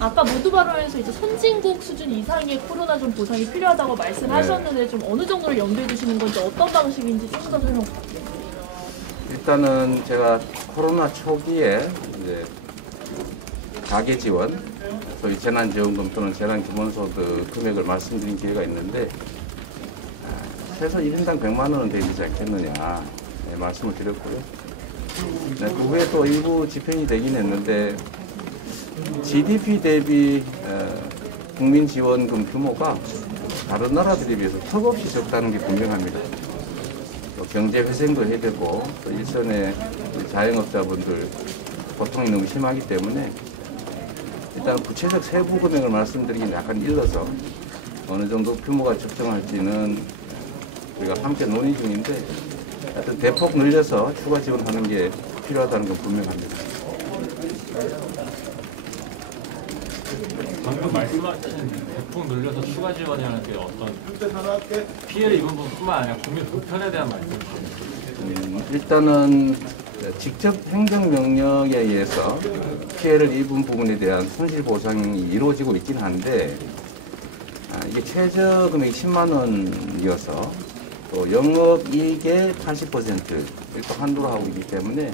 아까 모두 발언에서 이제 선진국 수준 이상의 코로나 좀 보상이 필요하다고 말씀하셨는데 좀 어느 정도를 염두에 두시는 건지 어떤 방식인지 조금 더 설명 부탁드립니다. 일단은 제가 코로나 초기에 이제 가계 지원, 소위 재난지원금 또는 재난기본소득 금액을 말씀드린 기회가 있는데 최소 1인당 100만 원은 되지 않겠느냐 말씀을 드렸고요. 그 후에 또 일부 집행이 되긴 했는데 GDP 대비 국민지원금 규모가 다른 나라들에 비해서 턱없이 적다는 게 분명합니다. 또 경제회생도 해야 되고 또 일선의 자영업자분들 고통이 너무 심하기 때문에 일단 구체적 세부 금액을 말씀드리기는 약간 일러서 어느 정도 규모가 적정할지는 우리가 함께 논의 중인데 하여튼 대폭 늘려서 추가 지원하는 게 필요하다는 건 분명합니다. 방금 말씀하신 대폭 늘려서 추가 지원이라는 게 어떤 피해를 입은 부분뿐만 아니라 국민 불편에 대한 말씀이십니까? 일단은 직접 행정명령에 의해서 피해를 입은 부분에 대한 손실보상이 이루어지고 있긴 한데 이게 최저 금액이 10만 원이어서 또 영업이익의 80%를 또 한도로 하고 있기 때문에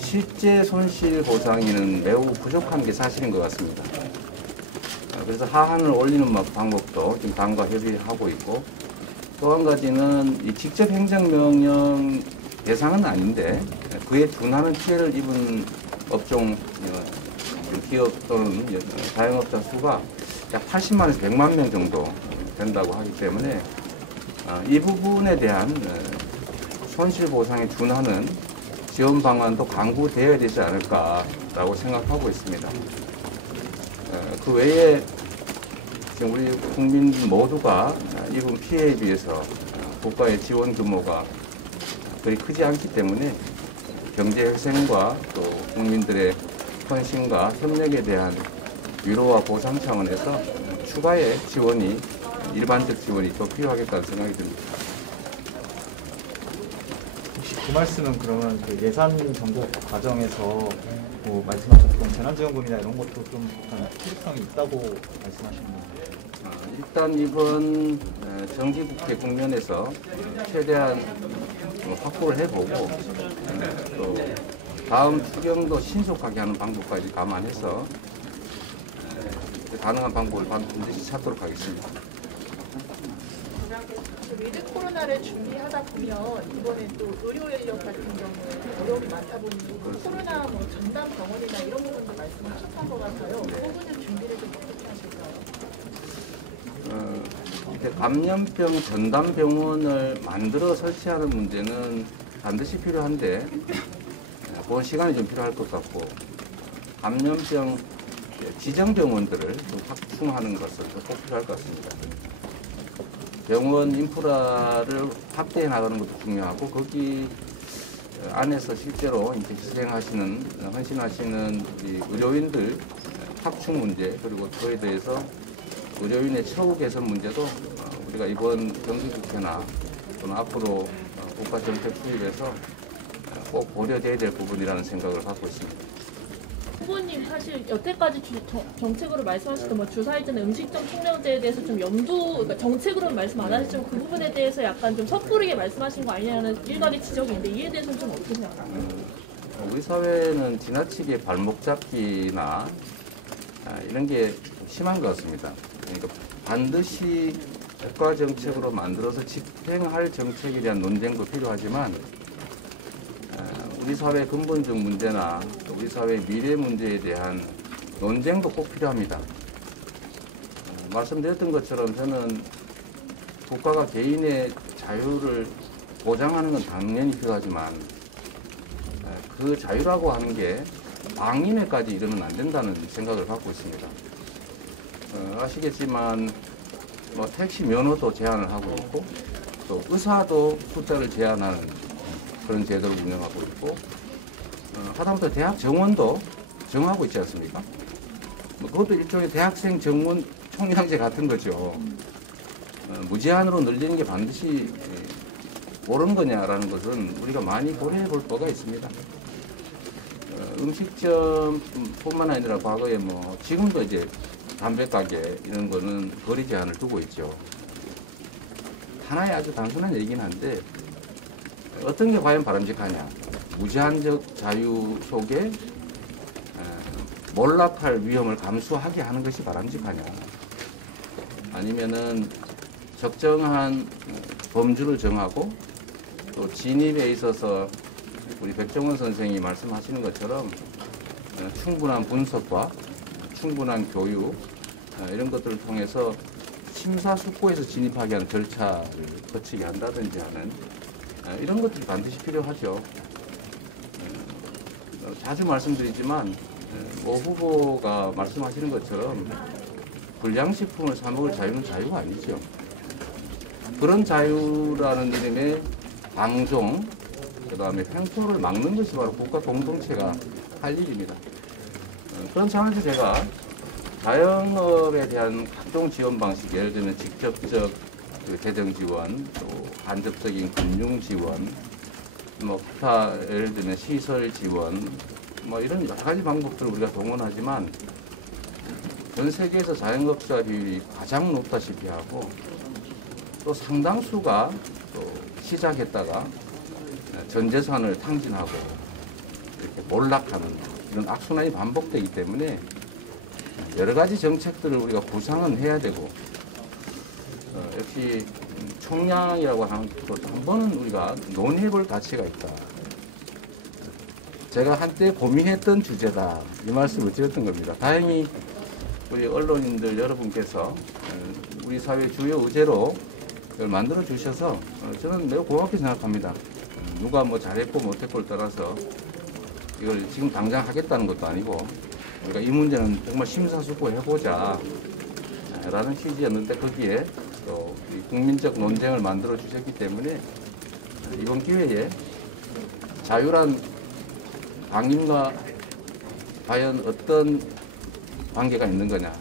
실제 손실보상에는 매우 부족한 게 사실인 것 같습니다. 그래서 하한을 올리는 방법도 지금 당과 협의하고 있고 또 한 가지는 이 직접 행정명령 대상은 아닌데 그에 준하는 피해를 입은 업종 기업 또는 자영업자 수가 약 80만에서 100만 명 정도 된다고 하기 때문에 이 부분에 대한 손실보상에 준하는 지원 방안도 강구되어야 되지 않을까라고 생각하고 있습니다. 그 외에 지금 우리 국민 모두가 입은 피해에 비해서 국가의 지원 규모가 그리 크지 않기 때문에 경제회생과 또 국민들의 헌신과 협력에 대한 위로와 보상 차원에서 추가의 지원이 일반적 지원이 더 필요하겠다는 생각이 듭니다. 혹시 그 말씀은 그러면 그 예산 정국 과정에서 뭐 말씀하셨던 재난지원금이나 이런 것도 좀 약간 필요성이 있다고 말씀하시는 건가요? 일단 이번 정기국회 국면에서 최대한 확보를 해보고 또 다음 추경도 신속하게 하는 방법까지 감안해서 가능한 방법을 반드시 찾도록 하겠습니다. 위드 코로나를 준비하다 보면 이번에 또 의료 인력 같은 경우에 어려움이 많다 보니 코로나 전담 병원이나 이런 부분도 말씀하셨던 것 같아요. 그 부분은 준비를 좀 어떻게 하실까요? 감염병 전담 병원을 만들어 설치하는 문제는 반드시 필요한데 그 시간이 좀 필요할 것 같고 감염병 지정 병원들을 좀 확충하는 것은 꼭 필요할 것 같습니다. 병원 인프라를 확대해 나가는 것도 중요하고 거기 안에서 실제로 이제 희생하시는 헌신하시는 이 의료인들 확충 문제 그리고 그에 대해서 의료인의 처우 개선 문제도 우리가 이번 정기국회나 또는 앞으로 국가정책 수립에서 꼭 고려돼야 될 부분이라는 생각을 갖고 있습니다. 후보님 사실 여태까지 정책으로 말씀하셨던 뭐 주사일제나 음식점 총량제에 대해서 좀 그러니까 정책으로는 말씀 안 하셨지만 그 부분에 대해서 약간 좀 섣부르게 말씀하신 거 아니냐는 일각의 지적이 있는데 이에 대해서는 좀 어떻게 생각하세요? 우리 사회는 지나치게 발목 잡기나 이런 게 심한 것 같습니다. 그러니까 반드시 국가 정책으로 만들어서 집행할 정책에 대한 논쟁도 필요하지만 우리 사회의 근본적 문제나 우리 사회의 미래 문제에 대한 논쟁도 꼭 필요합니다. 말씀드렸던 것처럼 저는 국가가 개인의 자유를 보장하는 건 당연히 필요하지만 그 자유라고 하는 게 방임에까지 이르면 안 된다는 생각을 갖고 있습니다. 아시겠지만 뭐 택시 면허도 제한을 하고 있고 또 의사도 숫자를 제한하는 그런 제도를 운영하고 있고 하다못해 대학 정원도 정하고 있지 않습니까? 뭐 그것도 일종의 대학생 정원 총량제 같은 거죠. 무제한으로 늘리는 게 반드시 옳은 거냐라는 것은 우리가 많이 고려해 볼 거가 있습니다. 음식점뿐만 아니라 과거에 뭐 지금도 이제 담배 가게 이런 거는 거리 제한을 두고 있죠. 하나의 아주 단순한 얘기긴 한데 어떤 게 과연 바람직하냐? 무제한적 자유 속에 몰락할 위험을 감수하게 하는 것이 바람직하냐? 아니면은 적정한 범주를 정하고 또 진입에 있어서 우리 백종원 선생이 말씀하시는 것처럼 충분한 분석과 충분한 교육 이런 것들을 통해서 심사숙고해서 진입하게 하는 절차를 거치게 한다든지 하는 이런 것들이 반드시 필요하죠. 자주 말씀드리지만 오 후보가 말씀하시는 것처럼 불량식품을 사 먹을 자유는 자유가 아니죠. 그런 자유라는 이름의 방종, 그 다음에 횡포를 막는 것이 바로 국가 공동체가 할 일입니다. 그런 차원에서 제가 자영업에 대한 각종 지원 방식, 예를 들면 직접적 재정 지원, 또 간접적인 금융 지원, 뭐 기타 예를 들면 시설 지원, 뭐 이런 여러 가지 방법들을 우리가 동원하지만 전 세계에서 자영업자 비율이 가장 높다시피 하고 또 상당수가 또 시작했다가 전 재산을 탕진하고 이렇게 몰락하는 이런 악순환이 반복되기 때문에 여러 가지 정책들을 우리가 구상은 해야 되고 역시 총량이라고 하는 것도 한 번은 우리가 논의해볼 가치가 있다. 제가 한때 고민했던 주제다. 이 말씀을 드렸던 겁니다. 다행히 우리 언론인들 여러분께서 우리 사회 주요 의제로 이걸 만들어 주셔서 저는 매우 고맙게 생각합니다. 누가 뭐 잘했고 못했고를 떠나서 이걸 지금 당장 하겠다는 것도 아니고 우리가 이 문제는 정말 심사숙고 해보자 라는 취지였는데 거기에 또 국민적 논쟁을 만들어 주셨기 때문에 이번 기회에 자유란 방임과 과연 어떤 관계가 있는 거냐,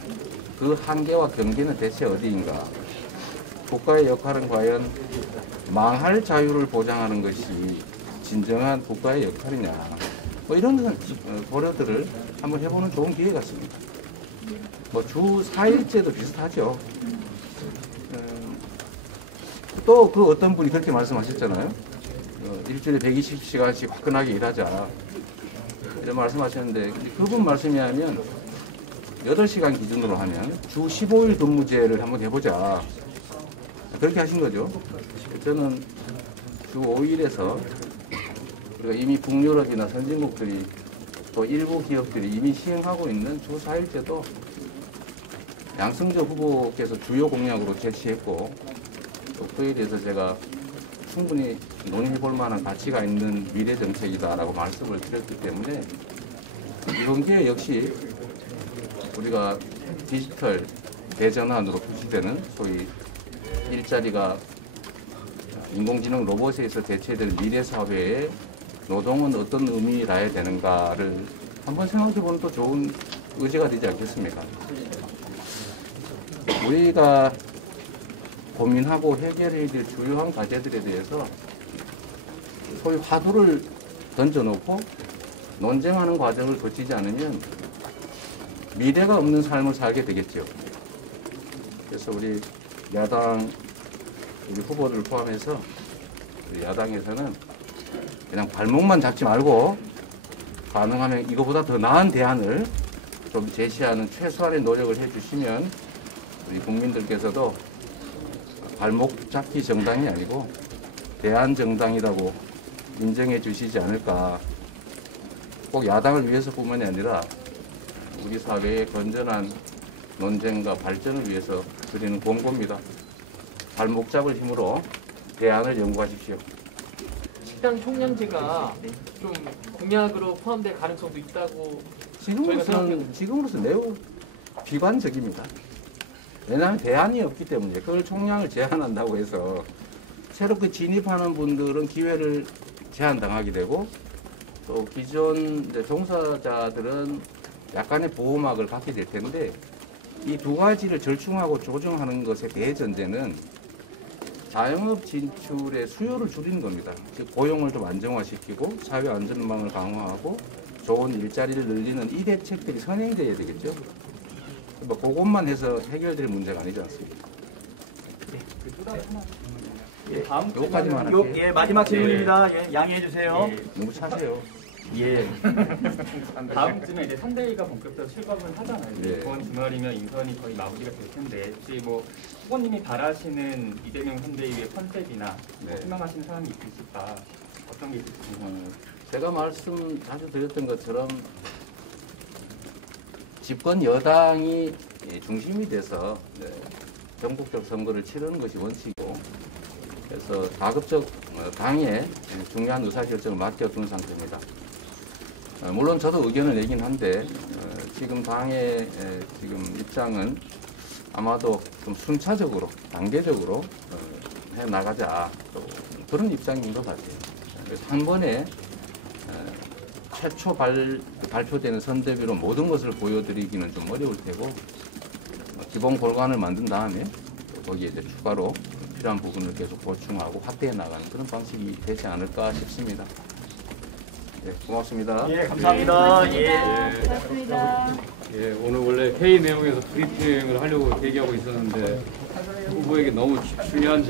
그 한계와 경계는 대체 어디인가, 국가의 역할은 과연 망할 자유를 보장하는 것이 진정한 국가의 역할이냐, 뭐 이런 고려들을 한번 해보는 좋은 기회 같습니다. 뭐 주 4일제도 비슷하죠. 또 그 어떤 분이 그렇게 말씀하셨잖아요. 일주일에 120시간씩 화끈하게 일하자 이런 말씀하셨는데 그분 말씀에 하면 8시간 기준으로 하면 주 15일 근무제를 한번 해보자 그렇게 하신 거죠. 저는 주 5일에서 우리가 이미 북유럽이나 선진국들이 또 일부 기업들이 이미 시행하고 있는 주 4일제도 양승적 후보께서 주요 공약으로 제시했고 또 그에 대해서 제가 충분히 논의해볼 만한 가치가 있는 미래 정책이다라고 말씀을 드렸기 때문에 이번 기회 역시 우리가 디지털 대전환으로 표시되는 소위 일자리가 인공지능 로봇에서 대체될 미래 사회에 노동은 어떤 의미라야 되는가를 한번 생각해보는 또 좋은 의제가 되지 않겠습니까? 우리가 고민하고 해결해야 될 주요한 과제들에 대해서 소위 화두를 던져놓고 논쟁하는 과정을 거치지 않으면 미래가 없는 삶을 살게 되겠죠. 그래서 우리 야당, 우리 후보들을 포함해서 우리 야당에서는 그냥 발목만 잡지 말고 가능하면 이거보다 더 나은 대안을 좀 제시하는 최소한의 노력을 해주시면 우리 국민들께서도 발목 잡기 정당이 아니고 대안 정당이라고 인정해 주시지 않을까. 꼭 야당을 위해서뿐만이 아니라 우리 사회의 건전한 논쟁과 발전을 위해서 드리는 권고입니다. 발목 잡을 힘으로 대안을 연구하십시오. 식당 총량제가 좀 공약으로 포함될 가능성도 있다고 지금으로서 매우 비관적입니다. 왜냐하면 대안이 없기 때문에 그걸 총량을 제한한다고 해서 새롭게 진입하는 분들은 기회를 제한당하게 되고 또 기존 종사자들은 약간의 보호막을 갖게 될 텐데 이 두 가지를 절충하고 조정하는 것의 대전제는 자영업 진출의 수요를 줄이는 겁니다. 즉 고용을 좀 안정화시키고 사회 안전망을 강화하고 좋은 일자리를 늘리는 이 대책들이 선행돼야 되겠죠. 뭐 그것만 해서 해결될 문제가 아니지 않습니까? 요까지만 할게요. 예, 마지막 질문입니다. 예, 양해해 주세요. 너무 차세요. 예. 다음 주면 이제 선대위가 본격적으로 출범을 하잖아요. 네. 이번 주말이면 인선이 거의 마무리가 될 텐데 혹시 뭐 후보님이 바라시는 이재명 선대위의 컨셉이나 네. 희망하시는 사항이 있으실까? 어떤 게 있을지 궁금합니다. 제가 말씀 자주 드렸던 것처럼 집권 여당이 중심이 돼서 전국적 선거를 치르는 것이 원칙이고, 그래서 다급적 당에 중요한 의사결정을 맡겨둔 상태입니다. 물론 저도 의견을 내긴 한데 지금 당의 지금 입장은 아마도 좀 순차적으로 단계적으로 해 나가자, 또 그런 입장인 것 같아요. 그래서 한 번에 최초 발표되는 선대비로 모든 것을 보여드리기는 좀 어려울 테고, 기본 골간을 만든 다음에 거기에 이제 추가로 필요한 부분을 계속 보충하고 확대해 나가는 그런 방식이 되지 않을까 싶습니다. 네, 고맙습니다. 예, 감사합니다. 예. 고맙습니다. 예, 오늘 원래 회의 내용에서 브리핑을 하려고 대기하고 있었는데 후보에게 너무 중요한